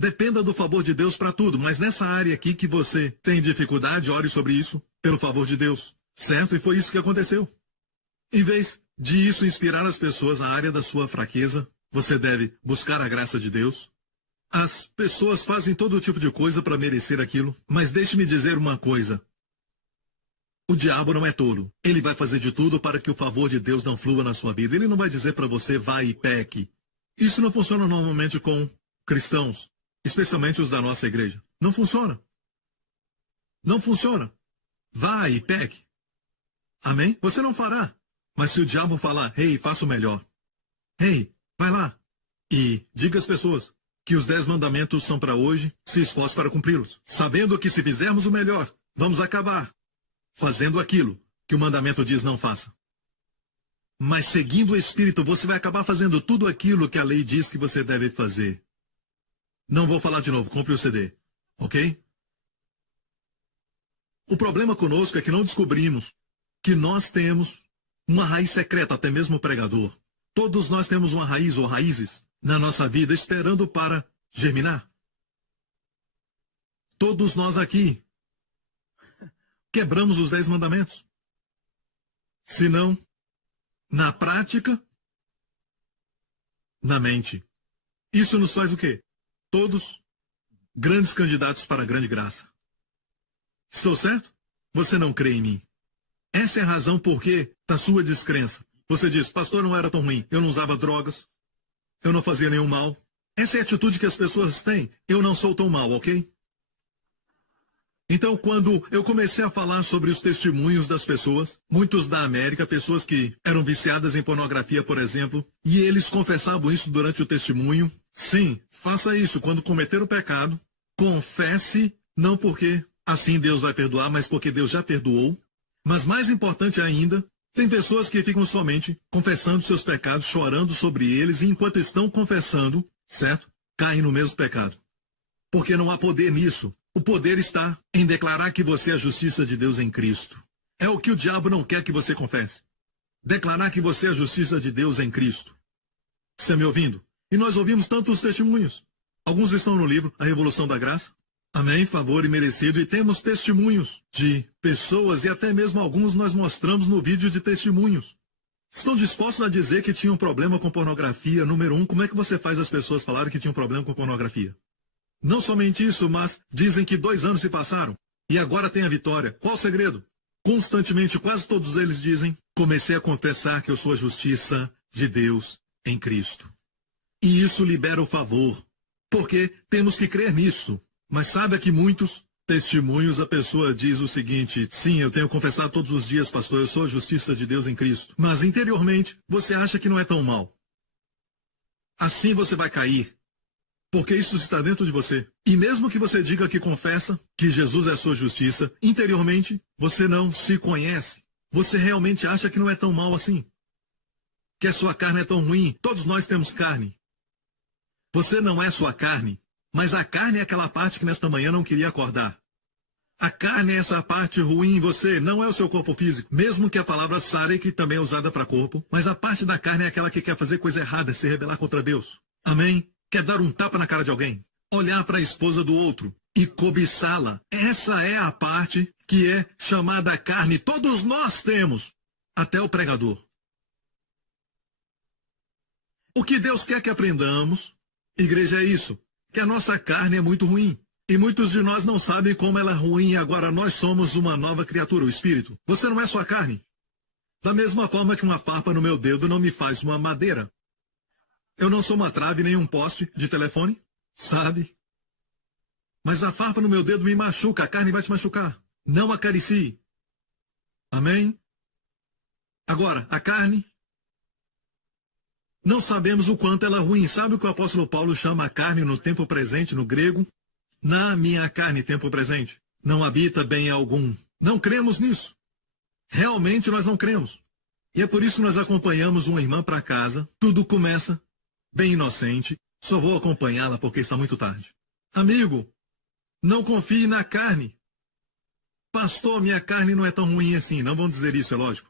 Dependa do favor de Deus para tudo, mas nessa área aqui que você tem dificuldade, ore sobre isso, pelo favor de Deus. Certo? E foi isso que aconteceu. Em vez de isso inspirar as pessoas na área da sua fraqueza, você deve buscar a graça de Deus. As pessoas fazem todo tipo de coisa para merecer aquilo, mas deixe-me dizer uma coisa. O diabo não é tolo. Ele vai fazer de tudo para que o favor de Deus não flua na sua vida. Ele não vai dizer para você, vá e peque. Isso não funciona normalmente com cristãos, especialmente os da nossa igreja. Não funciona. Não funciona. Vá e peque. Amém? Você não fará. Mas se o diabo falar, hey, faça o melhor. Hey, vai lá. E diga às pessoas que os 10 mandamentos são para hoje, se esforce para cumpri-los. Sabendo que se fizermos o melhor, vamos acabar fazendo aquilo que o mandamento diz não faça. Mas seguindo o Espírito, você vai acabar fazendo tudo aquilo que a lei diz que você deve fazer. Não vou falar de novo, compre o CD. Ok? O problema conosco é que não descobrimos que nós temos uma raiz secreta, até mesmo o pregador. Todos nós temos uma raiz ou raízes na nossa vida esperando para germinar. Todos nós aqui quebramos os 10 mandamentos. Se não, na prática, na mente. Isso nos faz o quê? Todos grandes candidatos para a grande graça. Estou certo? Você não crê em mim. Essa é a razão por que da sua descrença. Você diz, pastor, não era tão ruim. Eu não usava drogas. Eu não fazia nenhum mal. Essa é a atitude que as pessoas têm. Eu não sou tão mal, ok? Então, quando eu comecei a falar sobre os testemunhos das pessoas, muitos da América, pessoas que eram viciadas em pornografia, por exemplo, e eles confessavam isso durante o testemunho. Sim, faça isso. Quando cometer o pecado, confesse, não porque assim Deus vai perdoar, mas porque Deus já perdoou. Mas mais importante ainda, tem pessoas que ficam somente confessando seus pecados, chorando sobre eles, e enquanto estão confessando, certo? Caem no mesmo pecado. Porque não há poder nisso. O poder está em declarar que você é a justiça de Deus em Cristo. É o que o diabo não quer que você confesse. Declarar que você é a justiça de Deus em Cristo. Está me ouvindo? E nós ouvimos tantos testemunhos. Alguns estão no livro A Revolução da Graça. Amém, favor e merecido. E temos testemunhos de pessoas, e até mesmo alguns nós mostramos no vídeo de testemunhos. Estão dispostos a dizer que tinham problema com pornografia? Número 1, como é que você faz as pessoas falarem que tinham problema com pornografia? Não somente isso, mas dizem que 2 anos se passaram e agora tem a vitória. Qual o segredo? Constantemente, quase todos eles dizem, comecei a confessar que eu sou a justiça de Deus em Cristo. E isso libera o favor, porque temos que crer nisso. Mas sabe que muitos testemunhos a pessoa diz o seguinte, sim, eu tenho confessado todos os dias, pastor, eu sou a justiça de Deus em Cristo. Mas interiormente, você acha que não é tão mal. Assim você vai cair. Porque isso está dentro de você. E mesmo que você diga que confessa que Jesus é a sua justiça, interiormente você não se conhece. Você realmente acha que não é tão mal assim. Que a sua carne é tão ruim. Todos nós temos carne. Você não é sua carne, mas a carne é aquela parte que nesta manhã não queria acordar. A carne é essa parte ruim em você, não é o seu corpo físico. Mesmo que a palavra sare, que também é usada para corpo, mas a parte da carne é aquela que quer fazer coisa errada, se rebelar contra Deus. Amém? Quer dar um tapa na cara de alguém? Olhar para a esposa do outro e cobiçá-la. Essa é a parte que é chamada carne. Todos nós temos. Até o pregador. O que Deus quer que aprendamos, igreja, é isso. Que a nossa carne é muito ruim. E muitos de nós não sabem como ela é ruim. Agora nós somos uma nova criatura, o Espírito. Você não é sua carne. Da mesma forma que uma farpa no meu dedo não me faz uma madeira. Eu não sou uma trave nem um poste de telefone, sabe? Mas a farpa no meu dedo me machuca, a carne vai te machucar. Não acaricie. Amém? Agora, a carne, não sabemos o quanto ela é ruim. Sabe o que o apóstolo Paulo chama a carne no tempo presente, no grego? Na minha carne, tempo presente, não habita bem algum. Não cremos nisso. Realmente nós não cremos. E é por isso que nós acompanhamos uma irmã para casa. Tudo começa bem inocente, só vou acompanhá-la porque está muito tarde. Amigo, não confie na carne. Pastor, minha carne não é tão ruim assim. Não vão dizer isso, é lógico.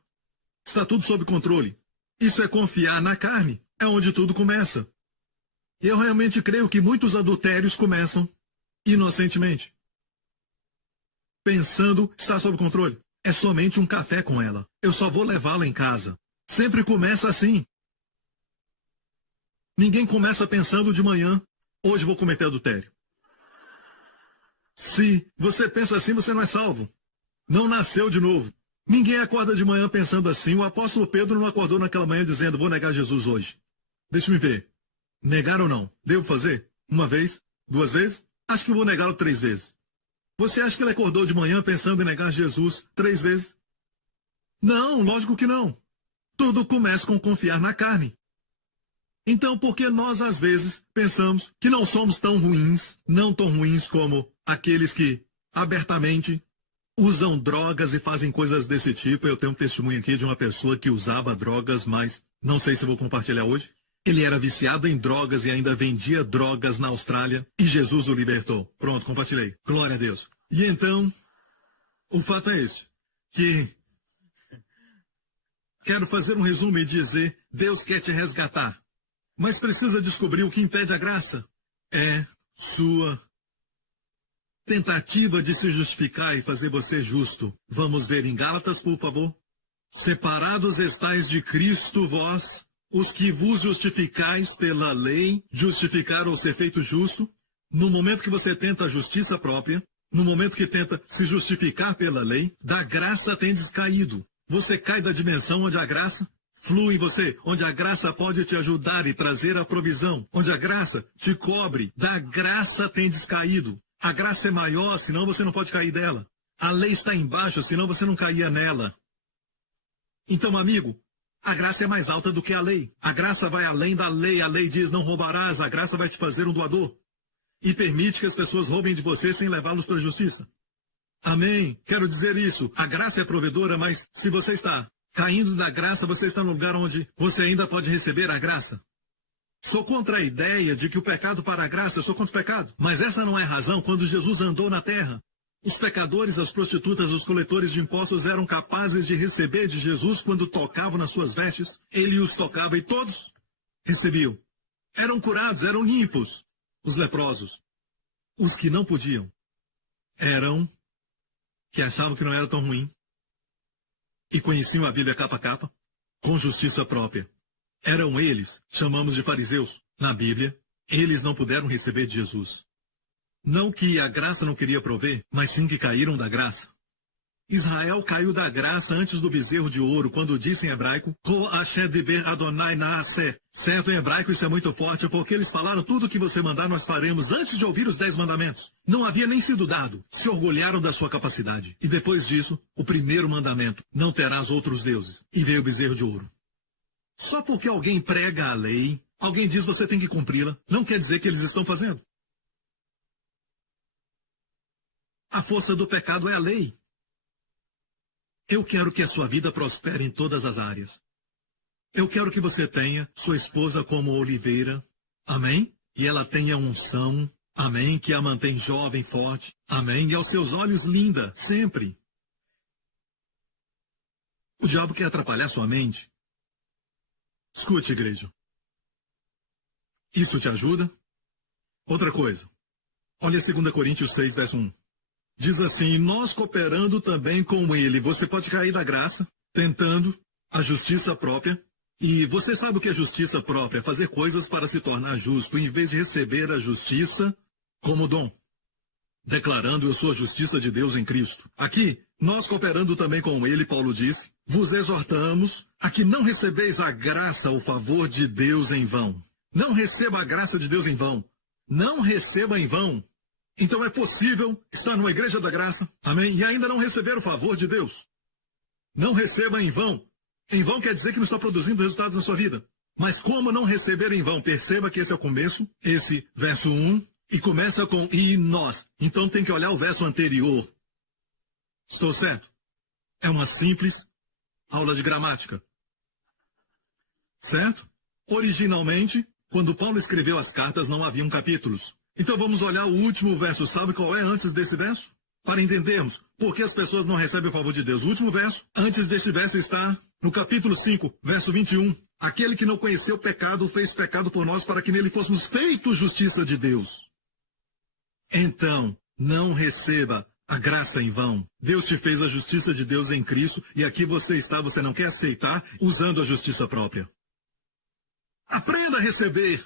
Está tudo sob controle. Isso é confiar na carne. É onde tudo começa. Eu realmente creio que muitos adultérios começam inocentemente, pensando estar sob controle. É somente um café com ela. Eu só vou levá-la em casa. Sempre começa assim. Ninguém começa pensando de manhã, hoje vou cometer adultério. Se você pensa assim, você não é salvo. Não nasceu de novo. Ninguém acorda de manhã pensando assim. O apóstolo Pedro não acordou naquela manhã dizendo, vou negar Jesus hoje. Deixa-me ver. Negar ou não? Devo fazer? Uma vez? 2 vezes? Acho que vou negá-lo 3 vezes. Você acha que ele acordou de manhã pensando em negar Jesus 3 vezes? Não, lógico que não. Tudo começa com confiar na carne. Então, por que nós, às vezes, pensamos que não somos tão ruins, não tão ruins como aqueles que, abertamente, usam drogas e fazem coisas desse tipo? Eu tenho um testemunho aqui de uma pessoa que usava drogas, mas não sei se vou compartilhar hoje. Ele era viciado em drogas e ainda vendia drogas na Austrália e Jesus o libertou. Pronto, compartilhei. Glória a Deus. E então, o fato é esse, que quero fazer um resumo e dizer, Deus quer te resgatar, mas precisa descobrir o que impede a graça. É sua tentativa de se justificar e fazer você justo. Vamos ver em Gálatas, por favor. Separados estais de Cristo vós, os que vos justificais pela lei, justificar ou ser feito justo, no momento que você tenta a justiça própria, no momento que tenta se justificar pela lei, da graça tendes caído. Você cai da dimensão onde a graça flui em você, onde a graça pode te ajudar e trazer a provisão, onde a graça te cobre, da graça tendes caído. A graça é maior, senão você não pode cair dela. A lei está embaixo, senão você não caía nela. Então, amigo, a graça é mais alta do que a lei. A graça vai além da lei. A lei diz não roubarás. A graça vai te fazer um doador. E permite que as pessoas roubem de você sem levá-los para a justiça. Amém. Quero dizer isso. A graça é provedora, mas se você está caindo da graça, você está no lugar onde você ainda pode receber a graça. Sou contra a ideia de que o pecado para a graça, eu sou contra o pecado. Mas essa não é a razão. Quando Jesus andou na terra, os pecadores, as prostitutas, os coletores de impostos eram capazes de receber de Jesus quando tocavam nas suas vestes. Ele os tocava e todos recebiam. Eram curados, eram limpos. Os leprosos. Os que não podiam eram que achavam que não era tão ruim e conheciam a Bíblia capa a capa com justiça própria. Eram eles, chamamos de fariseus. Na Bíblia, eles não puderam receber de Jesus. Não que a graça não queria prover, mas sim que caíram da graça. Israel caiu da graça antes do bezerro de ouro, quando disse em hebraico, Ko Hashem diber Adonai naaseh. Certo, em hebraico isso é muito forte, porque eles falaram tudo o que você mandar nós faremos antes de ouvir os 10 mandamentos. Não havia nem sido dado. Se orgulharam da sua capacidade. E depois disso, o primeiro mandamento, não terás outros deuses. E veio o bezerro de ouro. Só porque alguém prega a lei, alguém diz você tem que cumpri-la, não quer dizer que eles estão fazendo. A força do pecado é a lei. Eu quero que a sua vida prospere em todas as áreas. Eu quero que você tenha sua esposa como oliveira, amém? E ela tenha unção, amém? Que a mantém jovem, forte, amém? E aos seus olhos linda, sempre. O diabo quer atrapalhar sua mente. Escute, igreja. Isso te ajuda? Outra coisa. Olha 2 Coríntios 6, verso 1. Diz assim, nós cooperando também com ele. Você pode cair da graça, tentando a justiça própria. E você sabe o que é justiça própria? Fazer coisas para se tornar justo, em vez de receber a justiça como dom. Declarando, eu sou a justiça de Deus em Cristo. Aqui, nós cooperando também com ele, Paulo disse, vos exortamos a que não recebeis a graça, o favor de Deus em vão. Não receba a graça de Deus em vão. Não receba em vão. Então é possível estar numa igreja da graça, amém? E ainda não receber o favor de Deus. Não receba em vão. Em vão quer dizer que não está produzindo resultados na sua vida. Mas como não receber em vão? Perceba que esse é o começo, esse verso 1, e começa com e nós. Então tem que olhar o verso anterior. Estou certo? É uma simples aula de gramática. Certo? Originalmente, quando Paulo escreveu as cartas, não haviam capítulos. Então vamos olhar o último verso. Sabe qual é antes desse verso? para entendermos por que as pessoas não recebem o favor de Deus. O último verso, antes deste verso, está no capítulo 5, verso 21. Aquele que não conheceu o pecado fez pecado por nós para que nele fôssemos feitos justiça de Deus. Então, não receba a graça em vão. Deus te fez a justiça de Deus em Cristo e aqui você está, você não quer aceitar usando a justiça própria. Aprenda a receber